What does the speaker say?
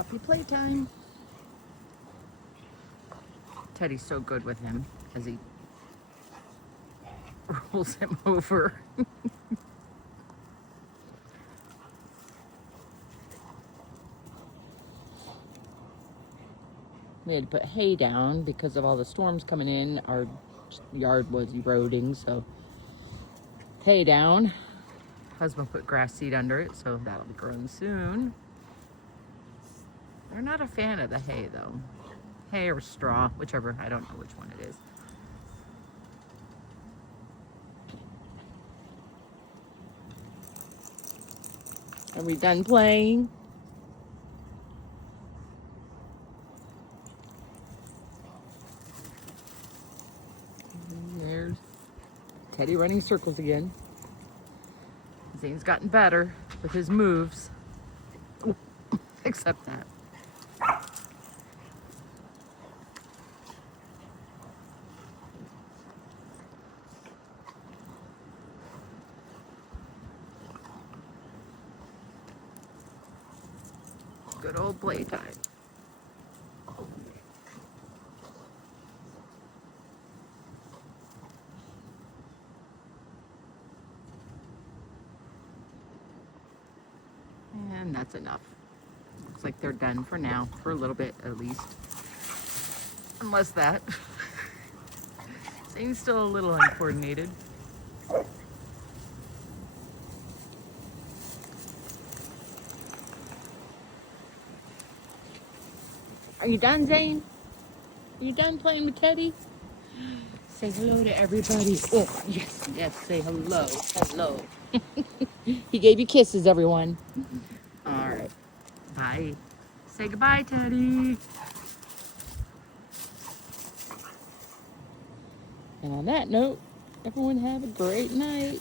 Puppy playtime. Teddy's so good with him as he rolls him over. We had to put hay down because of all the storms coming in. Our yard was eroding, so hay down. Husband put grass seed under it, so that'll be growing soon. They're not a fan of the hay, though. Hay or straw, whichever. I don't know which one it is. Are we done playing? There's Teddy running circles again. Zane's gotten better with his moves. Ooh, except that. Good old playtime. And that's enough. Looks like they're done for now, for a little bit at least. Unless that. Zane's still a little uncoordinated. Are you done, Zane? Are you done playing with Teddy? Say hello to everybody. Oh, yes, yes, say hello. Hello. He gave you kisses, everyone. All right. Bye. Say goodbye, Teddy. And on that note, everyone have a great night.